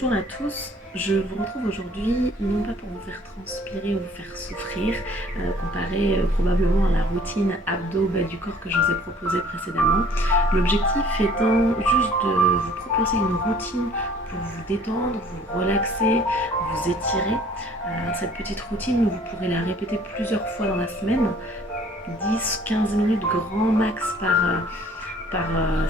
Bonjour à tous, je vous retrouve aujourd'hui non pas pour vous faire transpirer ou vous faire souffrir, comparé probablement à la routine abdos bas du corps que je vous ai proposée précédemment. L'objectif étant juste de vous proposer une routine pour vous détendre, vous relaxer, vous étirer. Cette petite routine, vous pourrez la répéter plusieurs fois dans la semaine, 10-15 minutes grand max par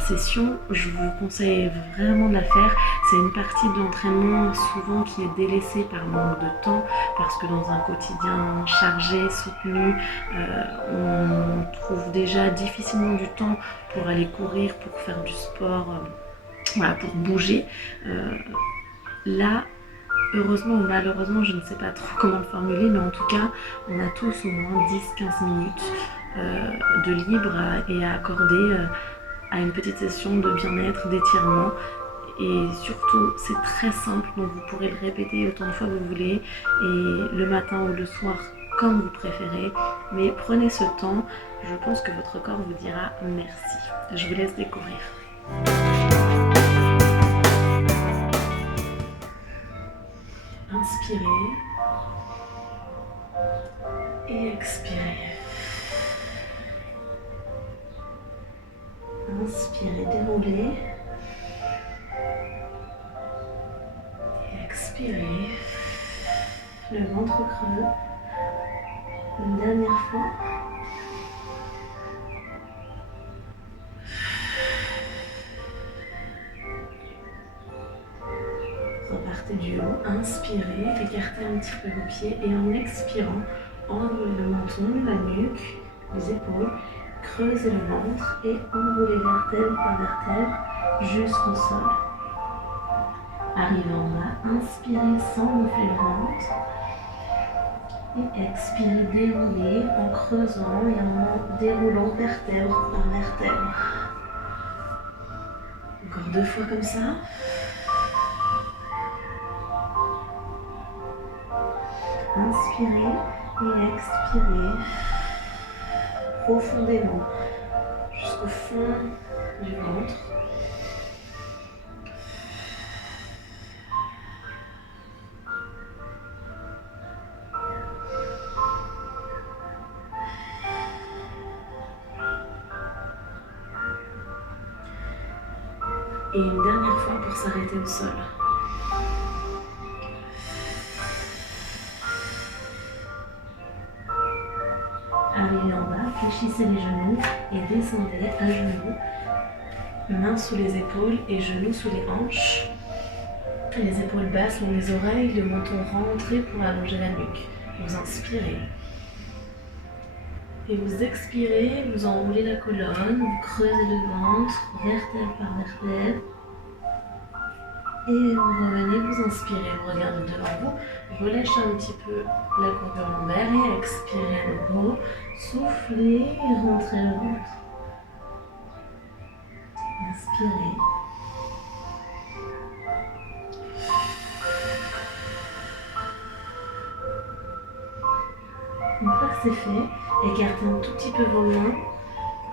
session. Je vous conseille vraiment de la faire. C'est une partie de l'entraînement souvent qui est délaissée par manque de temps, parce que dans un quotidien chargé, soutenu, on trouve déjà difficilement du temps pour aller courir, pour faire du sport, voilà, pour bouger. Là, heureusement ou malheureusement, je ne sais pas trop comment le formuler, mais en tout cas, on a tous au moins 10-15 minutes de libre et à accorder à une petite session de bien-être, d'étirement. Et surtout, c'est très simple, donc vous pourrez le répéter autant de fois que vous voulez, et le matin ou le soir, comme vous préférez. Mais prenez ce temps, je pense que votre corps vous dira merci. Je vous laisse découvrir. Inspirez et expirez. Inspirez, déroulez. Et expirez. Le ventre creux. Une dernière fois. Repartez du haut, inspirez, écartez un petit peu vos pieds et en expirant, enroulez le menton, la nuque, les épaules, creusez le ventre et enroulez vertèbre par vertèbre jusqu'au sol. Arrivez en bas, inspirez sans gonfler le ventre et expirez, déroulez en creusant et en déroulant vertèbre par vertèbre. Encore 2 fois comme ça. Inspirez et expirez profondément jusqu'au fond du ventre. Et une dernière fois pour s'arrêter au sol. Arrivez en bas, fléchissez les genoux et descendez à genoux, mains sous les épaules et genoux sous les hanches. Les épaules basses dans les oreilles, le menton rentré pour allonger la nuque. Vous inspirez. Et vous expirez, vous enroulez la colonne, vous creusez le ventre, vertèbre par vertèbre. Et vous revenez, vous inspirez, vous regardez devant vous, relâchez un petit peu la courbure lombaire et expirez à nouveau, soufflez et rentrez le ventre. Inspirez. Une fois que c'est fait, écartez un tout petit peu vos mains,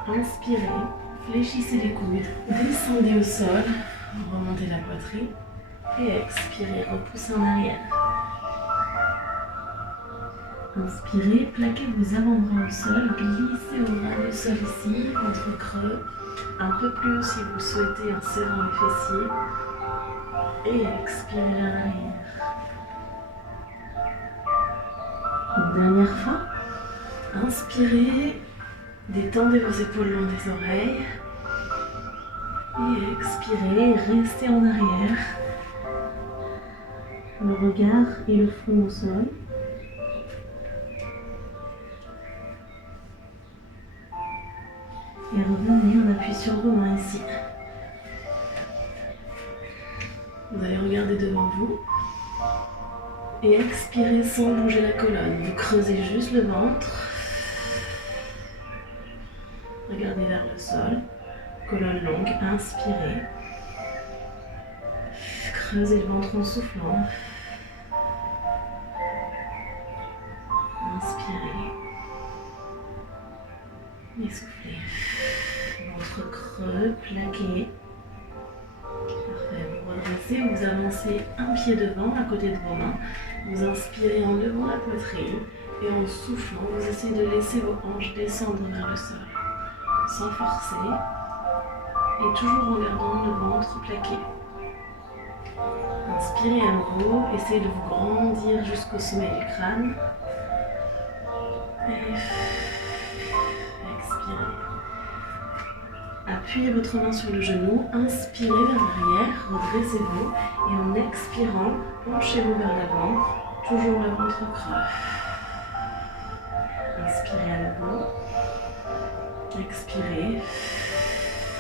inspirez, fléchissez les coudes, descendez au sol, remontez la poitrine et expirez, repoussez en arrière. Inspirez, plaquez vos avant-bras au sol, glissez au ras du sol ici, ventre creux, un peu plus haut si vous le souhaitez en serrant les fessiers et expirez vers l'arrière. Une dernière fois, inspirez, détendez vos épaules le long des oreilles et expirez, restez en arrière, le regard et le front au sol. Et revenez, on appuie sur vos mains ici. Vous allez regarder devant vous et expirez sans bouger la colonne. Vous creusez juste le ventre. Regardez vers le sol. Colonne longue, inspirez. Creusez le ventre en soufflant. Inspirez. Et soufflez. Ventre creux, plaqué. Parfait, vous redressez. relaxez, vous avancez un pied devant, à côté de vos mains. Vous inspirez en levant la poitrine et en soufflant, vous essayez de laisser vos hanches descendre vers le sol, sans forcer et toujours en gardant le ventre plaqué. Inspirez à nouveau, essayez de vous grandir jusqu'au sommet du crâne. Et expirez. Appuyez votre main sur le genou, inspirez vers l'arrière, redressez-vous et en expirant, penchez-vous vers l'avant, toujours le ventre creux. Inspirez à nouveau, expirez,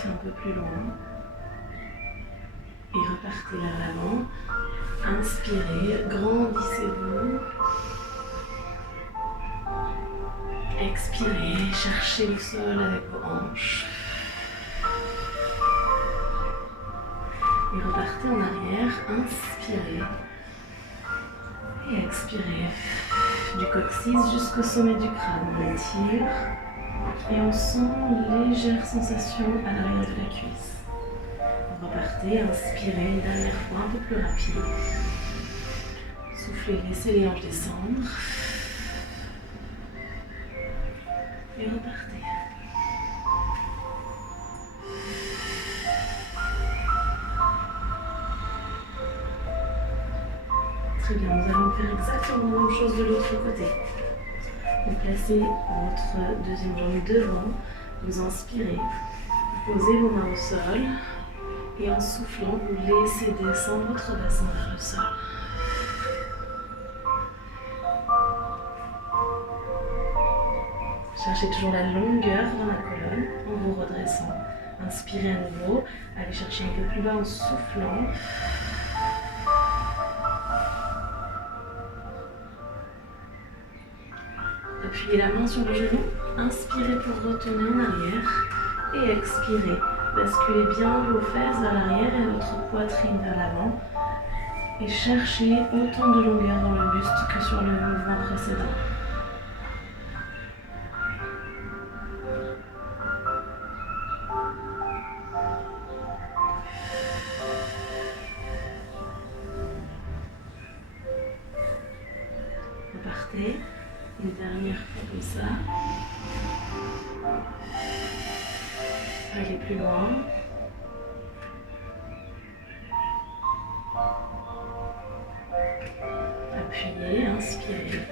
un peu plus loin et repartez vers l'avant. Inspirez, grandissez-vous. Expirez, cherchez le sol avec vos hanches. Et repartez en arrière, inspirez. Et expirez. Du coccyx jusqu'au sommet du crâne, on étire. Et on sent une légère sensation à l'arrière de la cuisse. Repartez, inspirez une dernière fois, un peu plus rapide. Soufflez, laissez les hanches descendre. Et repartez. Très bien, nous allons faire exactement la même chose de l'autre côté. Vous placez votre deuxième jambe devant, vous inspirez, vous posez vos mains au sol et en soufflant, vous laissez descendre votre bassin vers le sol. Cherchez toujours la longueur dans la colonne en vous redressant. Inspirez à nouveau, allez chercher un peu plus bas en soufflant. Appuyez la main sur le genou, inspirez pour retourner en arrière et expirez. Basculez bien vos fesses vers l'arrière et votre poitrine vers l'avant et cherchez autant de longueur dans le buste que sur le mouvement précédent. Repartez. Une dernière fois comme ça. Allez plus loin. Appuyez, inspirez.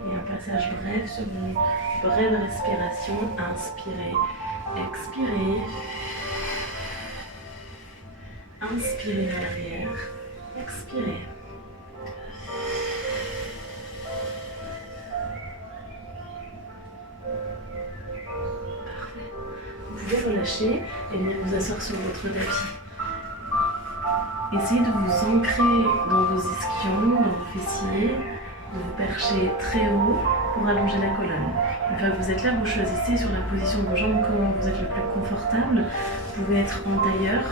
Et un passage bref sur une brève respiration. Inspirez, expirez. Inspirez vers l'arrière, expirez. Parfait. Vous pouvez relâcher et venir vous asseoir sur votre tapis. Essayez de vous ancrer dans vos ischions, dans vos fessiers, de vous percher très haut pour allonger la colonne. Une fois que vous êtes là, vous choisissez sur la position de vos jambes comment vous êtes le plus confortable. Vous pouvez être en tailleur.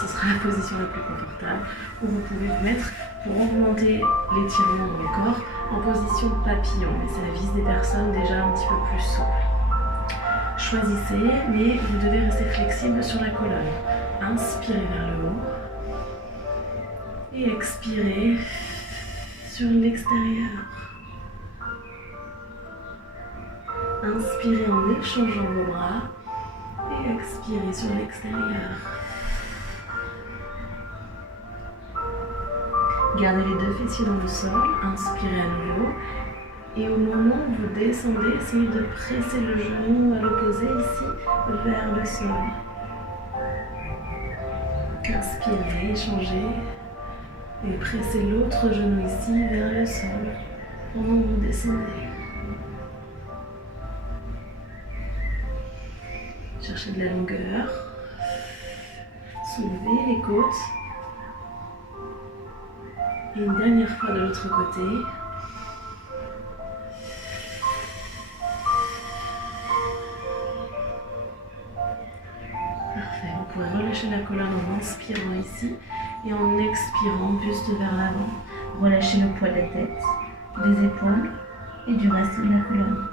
Ce sera la position la plus confortable, ou vous pouvez vous mettre pour augmenter l'étirement dans le corps en position papillon, et ça vise des personnes déjà un petit peu plus souples. Choisissez, mais vous devez rester flexible sur la colonne. Inspirez vers le haut et expirez sur l'extérieur. Inspirez en échangeant vos bras et expirez sur l'extérieur. Gardez les deux fessiers dans le sol, inspirez à nouveau. Et au moment où vous descendez, essayez de presser le genou à l'opposé ici vers le sol. Inspirez, échangez. Et pressez l'autre genou ici vers le sol pendant que vous descendez. Cherchez de la longueur. Soulevez les côtes. Et une dernière fois de l'autre côté. Parfait. Vous pouvez relâcher la colonne en inspirant ici et en expirant, buste vers l'avant. Relâchez le poids de la tête, des épaules et du reste de la colonne.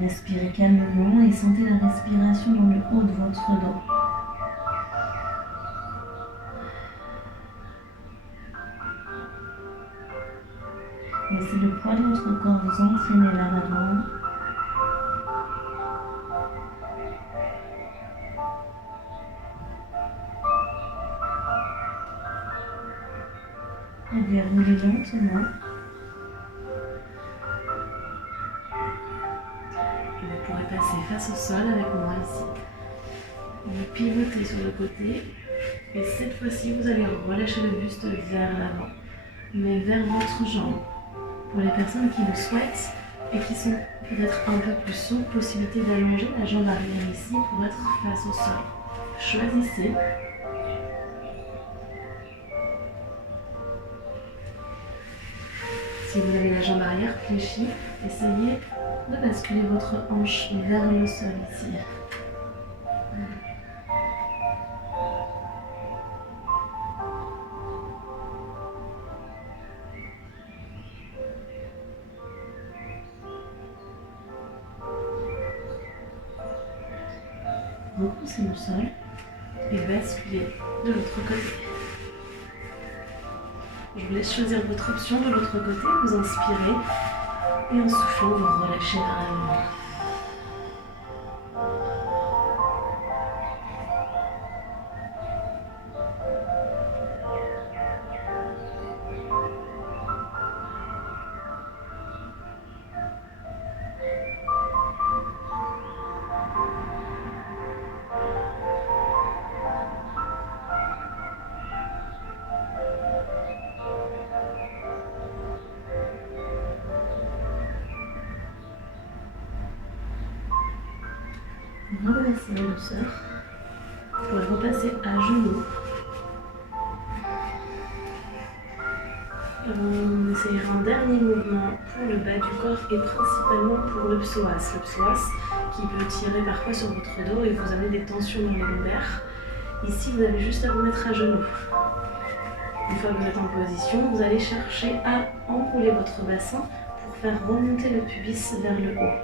Respirez calmement et sentez la respiration dans le haut de votre dos. Laissez le poids de votre corps vous entraîner vers l'avant. Et bien roulez lentement. Et vous pourrez passer face au sol avec moi ici. Vous pivotez sur le côté. Et cette fois-ci, vous allez relâcher le buste vers l'avant, mais vers votre jambe. Pour les personnes qui le souhaitent et qui sont peut-être un peu plus souples, possibilité d'allonger la jambe arrière ici pour être face au sol. Choisissez. Si vous avez la jambe arrière fléchie, essayez de basculer votre hanche vers le sol ici. Repoussez le sol et basculez de l'autre côté. Je vous laisse choisir votre option de l'autre côté. Vous inspirez et en soufflant, vous relâchez vers l'avant. Redressez en douceur. Vous pouvez repasser à genoux. On essayera un dernier mouvement pour le bas du corps et principalement pour le psoas. Le psoas qui peut tirer parfois sur votre dos et vous amener des tensions dans les lombaires. Ici, vous avez juste à vous mettre à genoux. Une fois que vous êtes en position, vous allez chercher à enrouler votre bassin pour faire remonter le pubis vers le haut.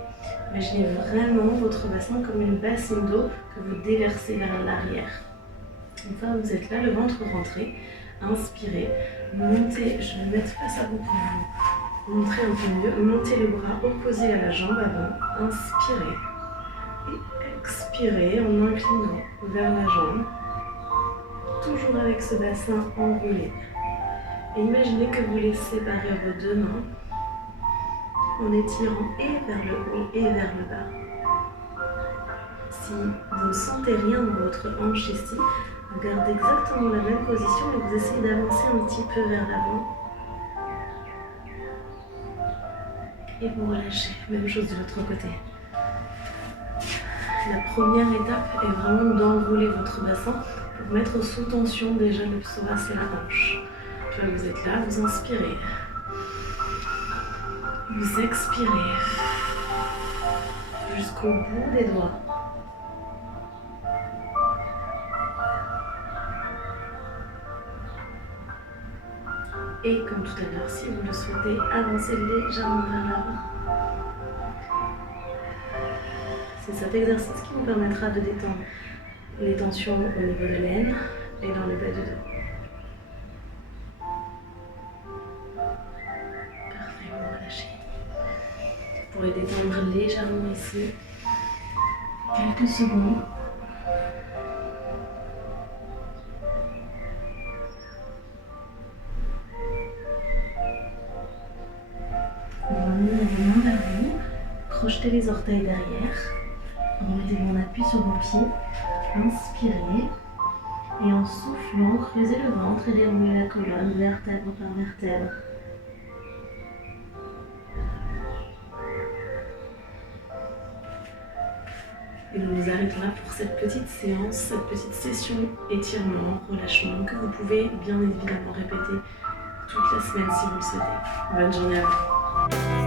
Imaginez vraiment votre bassin comme une bassine d'eau que vous déversez vers l'arrière. Une fois que vous êtes là, le ventre rentré, inspirez, montez, je vais me mettre face à vous pour vous montrer un peu mieux, montez le bras opposé à la jambe avant, inspirez et expirez en inclinant vers la jambe, toujours avec ce bassin enroulé. Et imaginez que vous les séparez vos deux mains en étirant et vers le haut et vers le bas. Si vous ne sentez rien dans votre hanche ici, vous gardez exactement la même position et vous essayez d'avancer un petit peu vers l'avant. Et vous relâchez. Même chose de l'autre côté. La première étape est vraiment d'enrouler votre bassin pour mettre sous tension déjà le psoas et la hanche. Une fois que vous êtes là, vous inspirez. Vous expirez jusqu'au bout des doigts. Et comme tout à l'heure, si vous le souhaitez, avancez légèrement vers l'avant. C'est cet exercice qui vous permettra de détendre les tensions au niveau de l'aine et dans le bas du dos. Parfait, vous relâchez. Vous pourrez détendre légèrement ici. Quelques secondes. Revenez vos mains vers vous. Crochetez les orteils derrière. Remettez mon appui sur vos pieds. Inspirez. Et en soufflant, creusez le ventre et déroulez la colonne vertèbre par vertèbre. Et nous nous arrêtons là pour cette petite séance, cette petite session étirement, relâchement que vous pouvez bien évidemment répéter toute la semaine si vous le souhaitez. Bonne journée à vous.